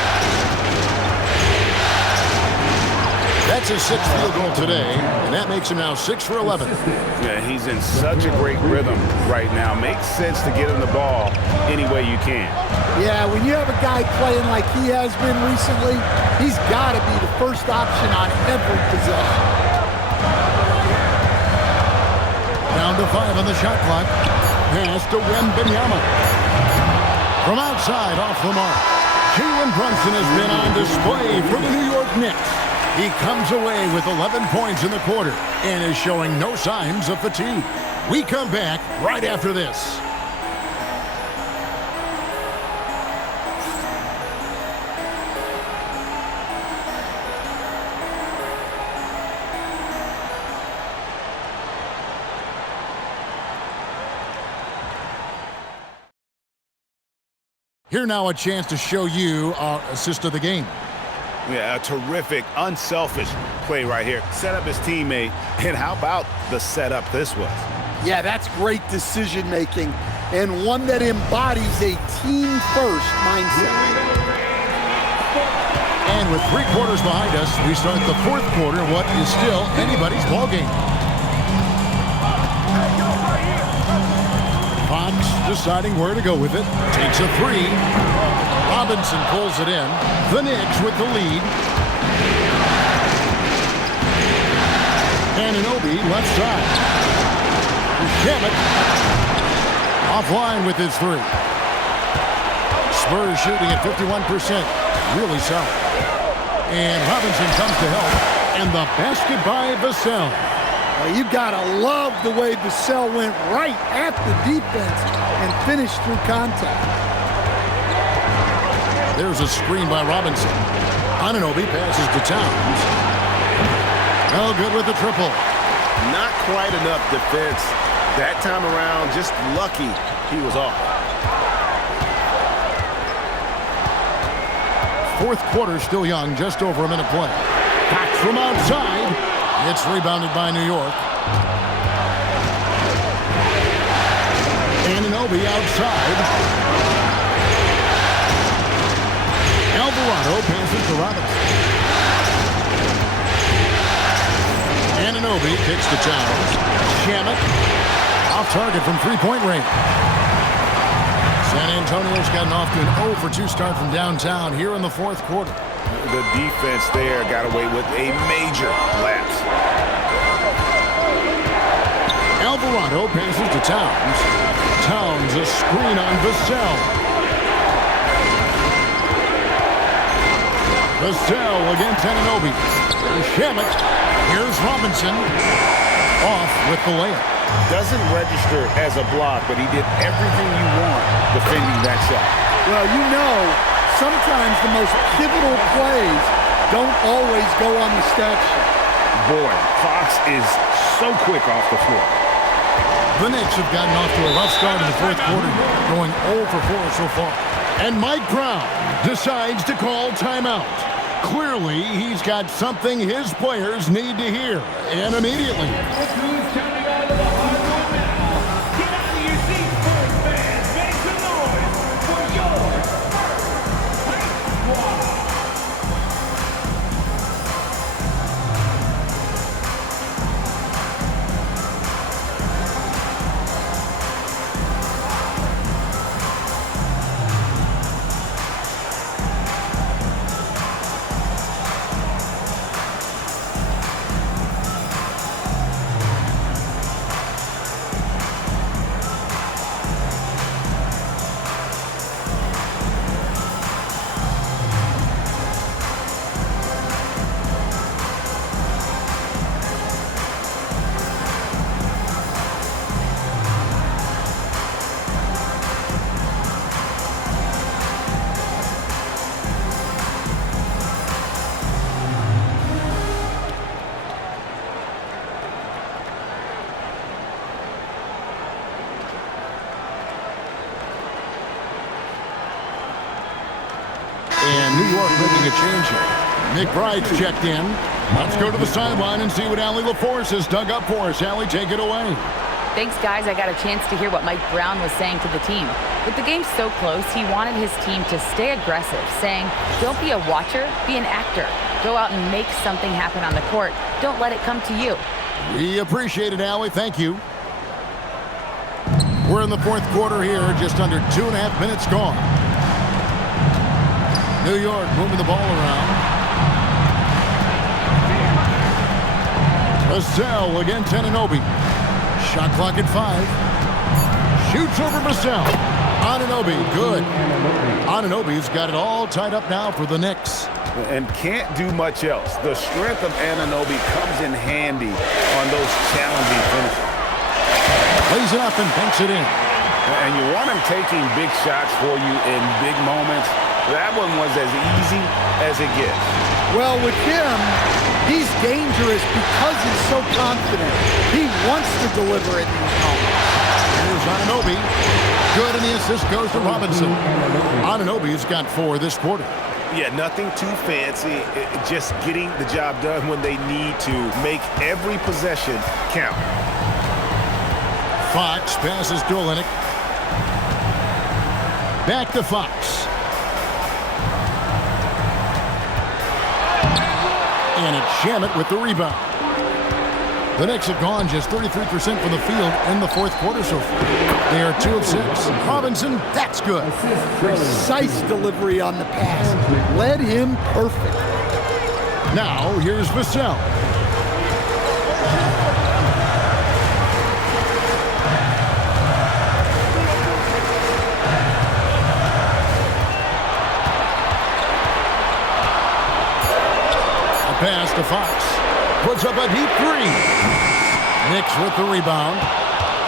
That's his 6th field goal today, and that makes him now 6 for 11. Yeah, he's in such a great rhythm right now. Makes sense to get him the ball any way you can. Yeah, when you have a guy playing like he has been recently, he's got to be the first option on every possession. Down to 5 on the shot clock. Pass to Wembanyama. From outside, off the mark. Jalen Brunson has been on display for the New York Knicks. He comes away with 11 points in the quarter and is showing no signs of fatigue. We come back right after this. Here now a chance to show you our assist of the game. Yeah, a terrific, unselfish play right here. Set up his teammate, and how about the setup this was? Yeah, that's great decision-making, and one that embodies a team-first mindset. And with 3 quarters behind us, we start the 4th quarter, what is still anybody's ballgame. Fox deciding where to go with it. Takes a 3. Robinson pulls it in. The Knicks with the lead. Anunoby left side. Shamet offline with his 3. Spurs shooting at 51%. Really solid. And Robinson comes to help. And the basket by Vassell. Well, you gotta love the way Vassell went right at the defense and finished through contact. There's a screen by Robinson. Anunoby passes to Towns. No good with the triple. Not quite enough defense that time around. Just lucky he was off. 4th quarter still young, just over a minute play. Back from outside. It's rebounded by New York. Anunoby outside. Alvarado passes to Robinson. Anunoby kicks to Towns. Shamet off target from 3-point range. San Antonio's gotten off to an 0-for-2 start from downtown here in the 4th quarter. The defense there got away with a major lapse. Alvarado passes to Towns. Towns a screen on Vassell. Vassell against Anunoby. Shamet. Here's Robinson. Off with the layup. Doesn't register as a block, but he did everything you want defending that shot. Well, you know, sometimes the most pivotal plays don't always go on the stat sheet. Boy, Fox is so quick off the floor. The Knicks have gotten off to a rough start in the 4th quarter, going 0 for 4 so far. And Mike Brown decides to call timeout. Clearly, he's got something his players need to hear, and immediately. York making a change here. McBride's checked in. Let's go to the sideline and see what Allie LaForce has dug up for us. Allie, take it away. Thanks, guys. I got a chance to hear what Mike Brown was saying to the team. With the game so close, he wanted his team to stay aggressive, saying, don't be a watcher, be an actor. Go out and make something happen on the court. Don't let it come to you. We appreciate it, Allie. Thank you. We're in the fourth quarter here, just under 2.5 minutes gone. New York moving the ball around. Vassell against Anunoby. Shot clock at 5. Shoots over Vassell. Anunoby, good. Anunoby's got it all tied up now for the Knicks. And can't do much else. The strength of Anunoby comes in handy on those challenging finishes. Plays it up and banks it in. And you want him taking big shots for you in big moments. That one was as easy as it gets. Well, with him, he's dangerous because he's so confident. He wants to deliver it in these moments. Here's Anunoby. Good, and the assist goes to Robinson. Anunoby's got 4 this quarter. Yeah, nothing too fancy. Just getting the job done when they need to. Make every possession count. Fox passes to Olynyk. Back to Fox. And it's Shamet with the rebound. The Knicks have gone just 33% from the field in the fourth quarter so far. They are 2 of 6. Robinson, that's good. Precise delivery on the pass. Led him perfect. Now, here's Vassell. Pass to Fox. Puts up a deep 3. Knicks with the rebound.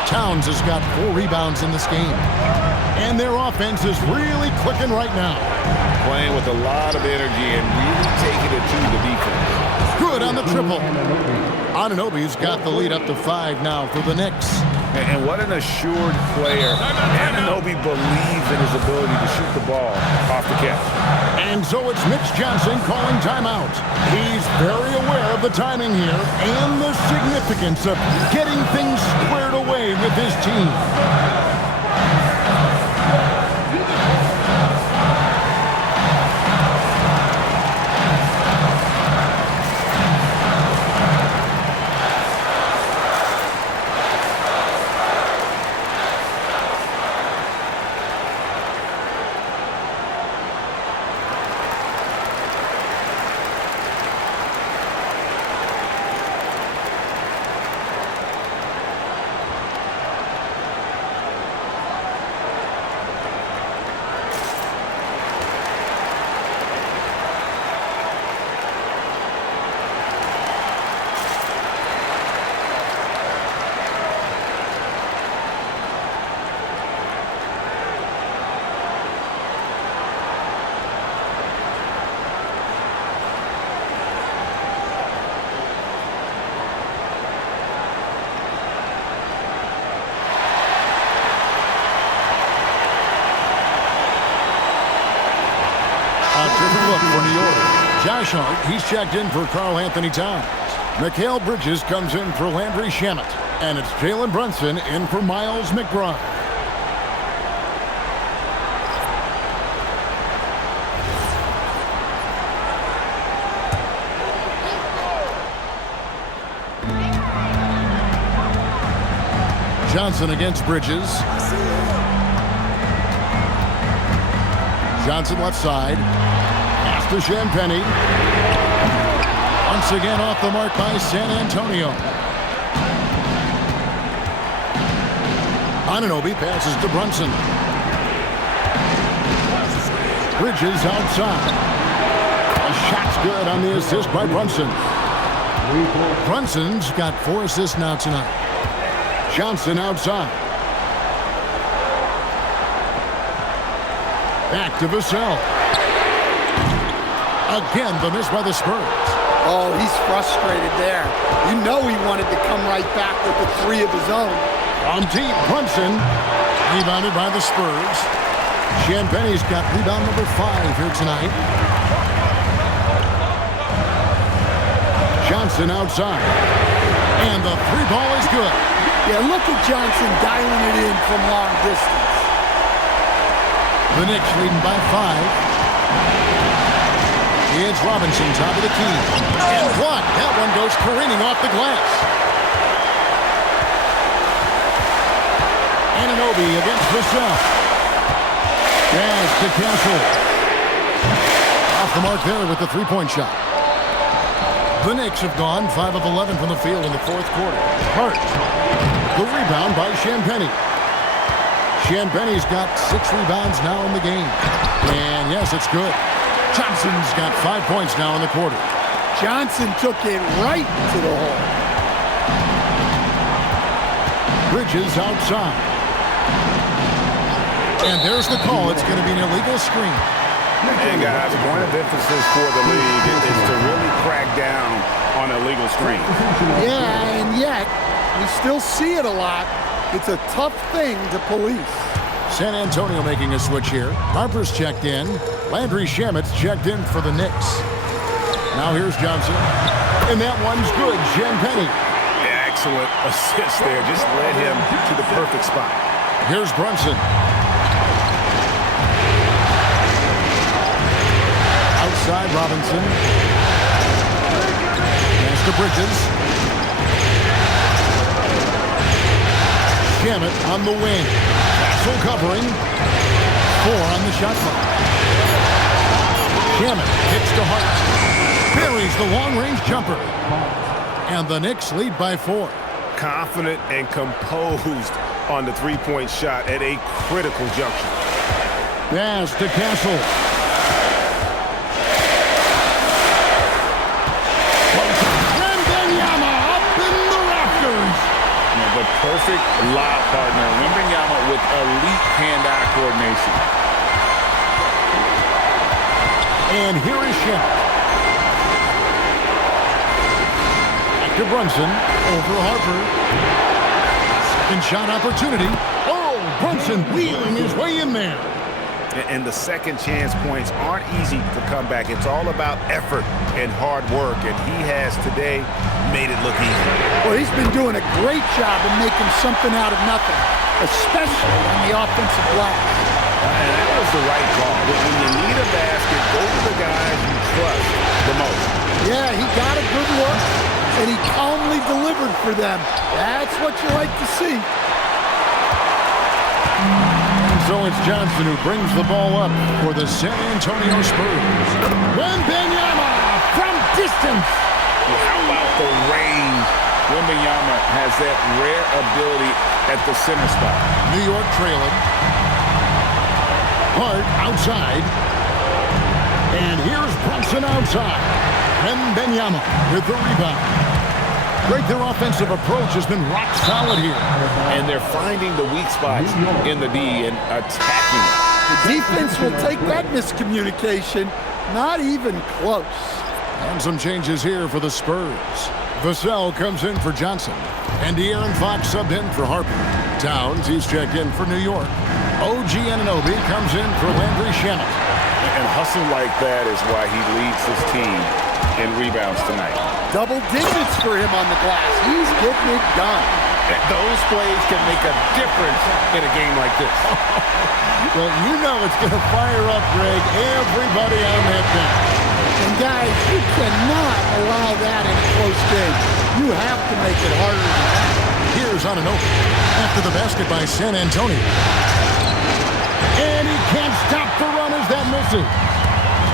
Towns has got 4 rebounds in this game. And their offense is really clicking right now. Playing with a lot of energy and really taking it to the defense. Good on the triple. Anunoby's got the lead up to 5 now for the Knicks. And what an assured player. Anunoby believes in his ability to shoot the ball off the catch. And so it's Mitch Johnson calling timeout. He's very aware of the timing here and the significance of getting things squared away with his team. Different look for New York. Josh Hart, he's checked in for Karl Anthony Towns. Mikal Bridges comes in for Landry Shamet. And it's Jalen Brunson in for Miles McBride. Johnson against Bridges. Johnson left side. Pass to Champagnie. Once again off the mark by San Antonio. Anunoby passes to Brunson. Bridges outside. A shot's good on the assist by Brunson. Brunson's got 4 assists now tonight. Johnson outside. Back to Vassell. Again, the miss by the Spurs. Oh, he's frustrated there. You know he wanted to come right back with the 3 of his own. On deep, Brunson. Rebounded by the Spurs. Champagnie's got rebound number 5 here tonight. Johnson outside. And the three ball is good. Yeah, look at Johnson dialing it in from long distance. The Knicks leading by 5. It's Robinson, top of the key. And blocked. That one goes careening off the glass. Anunoby against Vassell. Pass to Castle. Off the mark there with the three-point shot. The Knicks have gone 5 of 11 from the field in the fourth quarter. Hart. The rebound by Champagnie. Champagnie's got 6 rebounds now in the game. And yes, it's good. Johnson's got 5 points now in the quarter. Johnson took it right to the hole. Bridges outside. And there's the call. It's going to be an illegal screen. And guys, point of emphasis for the league is to really crack down on illegal screens. Yeah, and yet we still see it a lot. It's a tough thing to police. San Antonio making a switch here. Harper's checked in. Landry Shamet's checked in for the Knicks. Now here's Johnson. And that one's good. Champagnie. Excellent assist there. Just led him to the perfect spot. Here's Brunson. Outside Robinson. Pass to Bridges. Shamet on the wing. Castle covering. 4 on the shot clock. Shamet kicks to Hart. Buries the long-range jumper. And the Knicks lead by 4. Confident and composed on the three-point shot at a critical junction. Pass to Castle. Wembanyama up in the rafters. The perfect lob partner. Wembanyama with elite hand-eye coordination. And here is Shamet. Back to Brunson. Over Harper. Second shot opportunity. Oh, Brunson wheeling his way in there. And the second chance points aren't easy to come back. It's all about effort and hard work, and he has today made it look easy. Well, he's been doing a great job of making something out of nothing, especially on the offensive glass. And that was the right call. When you need a basket, go to the guys you trust the most. Yeah, he got a good look, and he calmly delivered for them. That's what you like to see. So it's Johnson who brings the ball up for the San Antonio Spurs. Wembanyama from distance. How about the range? Wembanyama has that rare ability at the center spot. New York trailing. Hart outside. And here's Brunson outside. Wembanyama with the rebound. Greg, their offensive approach has been rock solid here. And they're finding the weak spots in the D and attacking it. The defense will take that miscommunication. Not even close. And some changes here for the Spurs. Vassell comes in for Johnson. And De'Aaron Fox subbed in for Harper. Towns, he's checked in for New York. OG Anunoby comes in for Landry Shamet. And hustle like that is why he leads his team in rebounds tonight. Double digits for him on the glass. He's getting it done. Those plays can make a difference in a game like this. Well, you know it's going to fire up, Greg, everybody on that bench. And guys, you cannot allow that in a close game. You have to make it harder than that. Here's Anunoby after the basket by San Antonio. And he can't stop the run as that misses.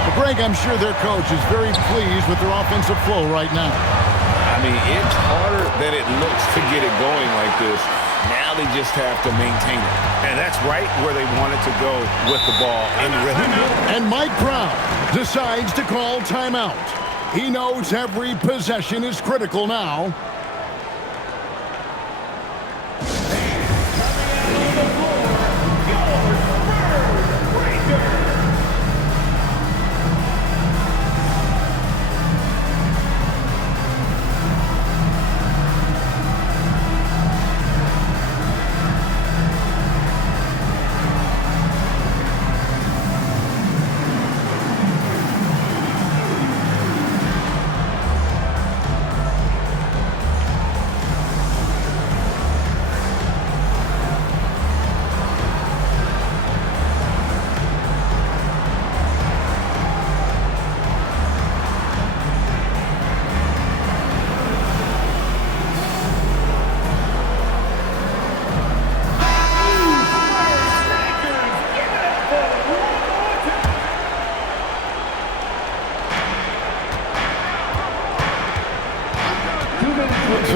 But Greg, I'm sure their coach is very pleased with their offensive flow right now. I mean, it's harder than it looks to get it going like this. Now they just have to maintain it. And that's right where they wanted to go with the ball in rhythm. And Mike Brown decides to call timeout. He knows every possession is critical now.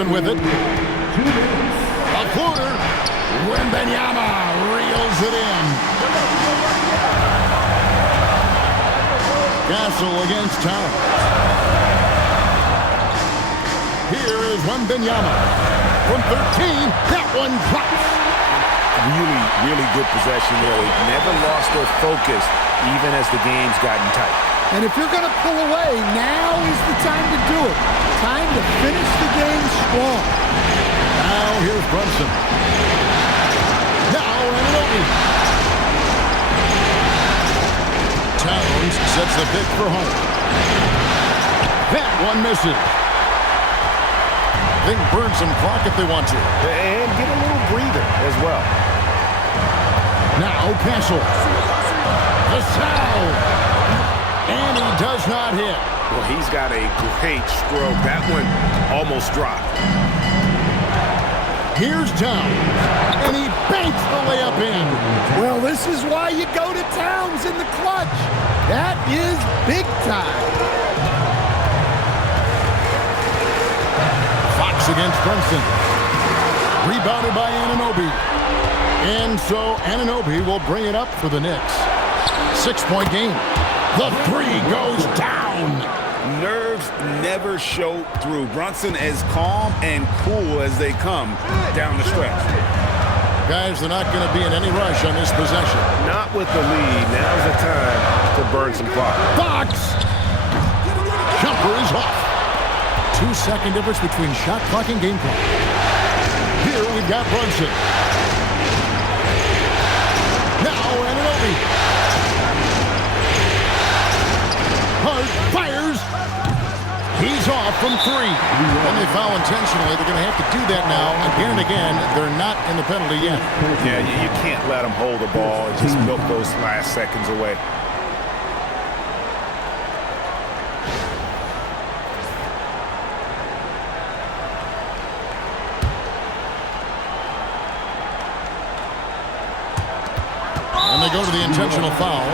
Brunson with it. A floater. Wembanyama reels it in. Castle against Towns. Here is Wembanyama. From 13, that one drops. Really good possession there. They never lost their focus, even as the game's gotten tight. And if you're going to pull away, now is the time to do it. Time to finish the game strong. Now here's Brunson. Now Anunoby. Towns sets the pick for home. That one misses. They can burn some clock if they want to. And get a little breather as well. Now Castle. The foul. And he does not hit. Well, he's got a great stroke. That one almost dropped. Here's Towns. And he banks the layup in. Well, this is why you go to Towns in the clutch. That is big time. Fox against Brunson. Rebounded by Anunoby. And so Anunoby will bring it up for the Knicks. 6-point game. The three goes down. Nerves never show through. Brunson as calm and cool as they come down the stretch. Guys, they're not going to be in any rush on this possession. Not with the lead. Now's the time to burn some clock. Fox! Jumper is off. 2-second difference between shot clock and game clock. Here we've got Brunson. Now Anunoby. Hart fires. He's off from 3. When they foul intentionally, they're going to have to do that now again and again. They're not in the penalty yet. Yeah, you can't let them hold the ball and just milk those last seconds away. And they go to the intentional foul.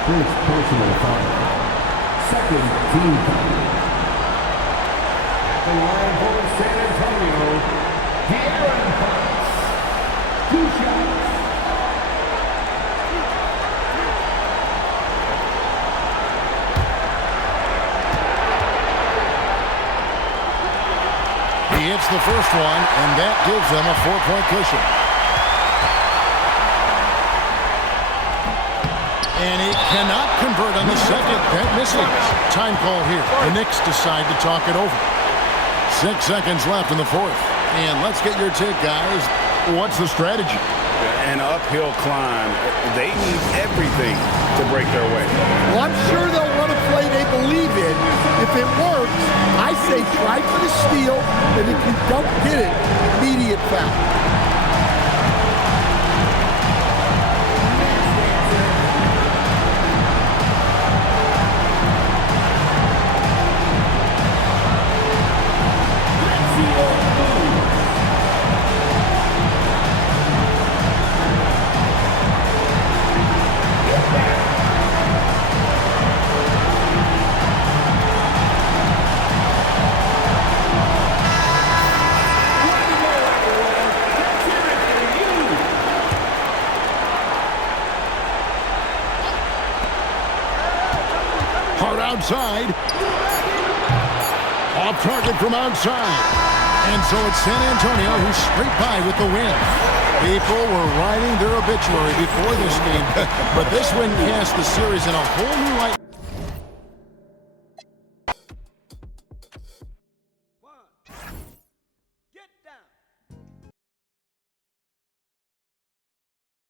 First personal foul. Second team foul. At the line for San Antonio, De'Aaron Fox. 2 shots. He hits the first one, and that gives them a 4-point cushion. And he cannot convert on the second. That misses. Time call here. The Knicks decide to talk it over. 6 seconds left in the fourth. And let's get your take, guys. What's the strategy? An uphill climb. They need everything to break their way. Well, I'm sure they'll run a play they believe in. If it works, I say try for the steal, and if you don't get it, immediate foul. Outside. Off target from outside. And so it's San Antonio who's straight by with the win. People were writing their obituary before this game, but this win cast the series in a whole new light.